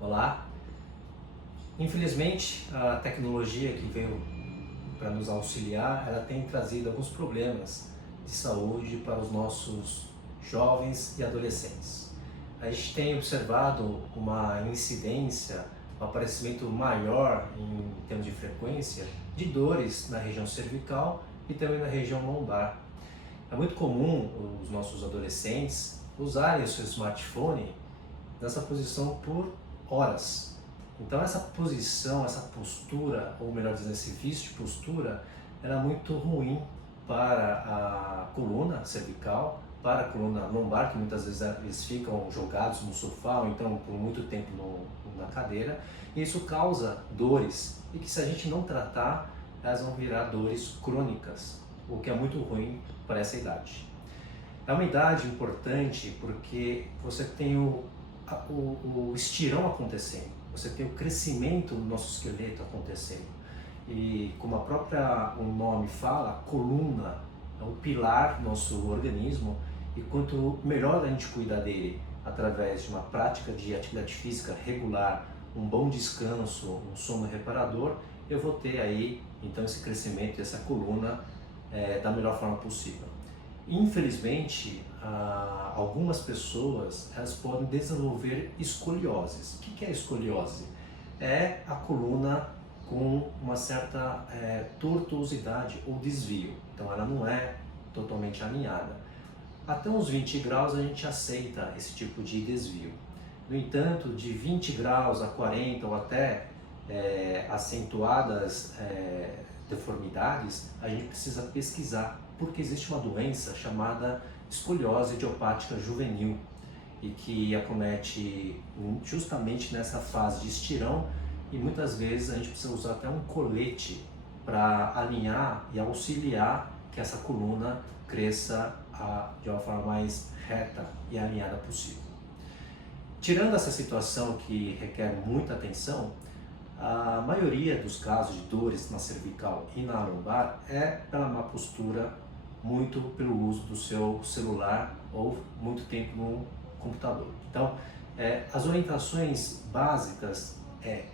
Olá! Infelizmente, a tecnologia que veio para nos auxiliar, ela tem trazido alguns problemas de saúde para os nossos jovens e adolescentes. A gente tem observado uma incidência, um aparecimento maior em termos de frequência de dores na região cervical e também na região lombar. É muito comum os nossos adolescentes usarem o seu smartphone nessa posição por horas. Então essa posição, essa postura, ou melhor dizendo, esse vício de postura, era muito ruim para a coluna cervical, para a coluna lombar, que muitas vezes eles ficam jogados no sofá ou então por muito tempo na cadeira, e isso causa dores, e que se a gente não tratar, elas vão virar dores crônicas, o que é muito ruim para essa idade. É uma idade importante porque você tem o estirão acontecendo, você tem o crescimento do nosso esqueleto acontecendo. E como o nome fala, a coluna é o pilar do nosso organismo, e quanto melhor a gente cuida dele através de uma prática de atividade física regular, um bom descanso, um sono reparador, eu vou ter aí então esse crescimento dessa coluna da melhor forma possível. Infelizmente, algumas pessoas elas podem desenvolver escolioses. O que é escoliose? É a coluna com uma certa tortuosidade ou desvio. Então ela não é totalmente alinhada. Até uns 20 graus a gente aceita esse tipo de desvio. No entanto, de 20 graus a 40 ou até acentuadas deformidades, a gente precisa pesquisar, porque existe uma doença chamada escoliose idiopática juvenil e que acomete justamente nessa fase de estirão, e muitas vezes a gente precisa usar até um colete para alinhar e auxiliar que essa coluna cresça de uma forma mais reta e alinhada possível. Tirando essa situação que requer muita atenção, a maioria dos casos de dores na cervical e na lombar é pela má postura, muito pelo uso do seu celular ou muito tempo no computador. Então, as orientações básicas é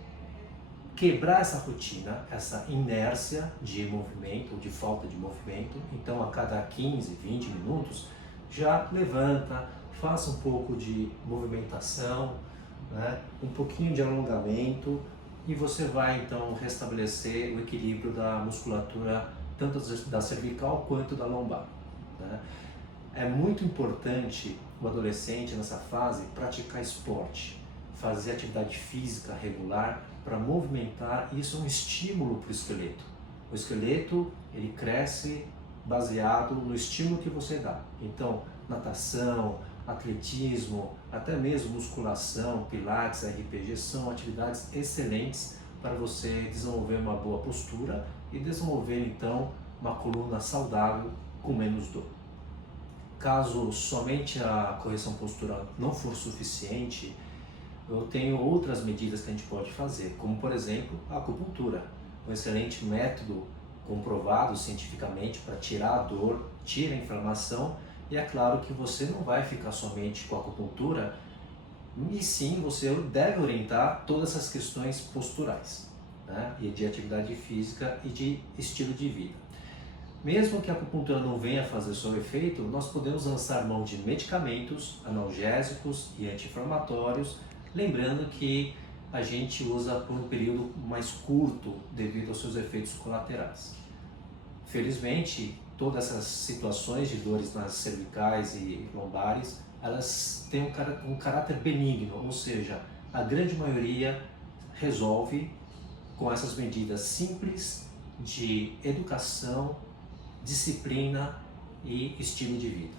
quebrar essa rotina, essa inércia de movimento ou de falta de movimento. Então, a cada 15, 20 minutos, já levanta, faça um pouco de movimentação, né? Um pouquinho de alongamento, e você vai então restabelecer o equilíbrio da musculatura tanto da cervical quanto da lombar, né? É muito importante o adolescente nessa fase praticar esporte, fazer atividade física regular para movimentar. Isso é um estímulo para o esqueleto. O esqueleto ele cresce baseado no estímulo que você dá. Então, natação, atletismo, até mesmo musculação, pilates, RPG são atividades excelentes para você desenvolver uma boa postura e desenvolver então uma coluna saudável com menos dor. Caso somente a correção postural não for suficiente, eu tenho outras medidas que a gente pode fazer, como por exemplo a acupuntura, um excelente método comprovado cientificamente para tirar a dor, tirar a inflamação. E é claro que você não vai ficar somente com a acupuntura, e sim você deve orientar todas essas questões posturais, né? E de atividade física e de estilo de vida. Mesmo que a acupuntura não venha fazer seu efeito, nós podemos lançar mão de medicamentos, analgésicos e anti-inflamatórios, lembrando que a gente usa por um período mais curto devido aos seus efeitos colaterais. Felizmente, todas essas situações de dores nas cervicais e lombares, elas têm um caráter benigno, ou seja, a grande maioria resolve com essas medidas simples de educação, disciplina e estilo de vida.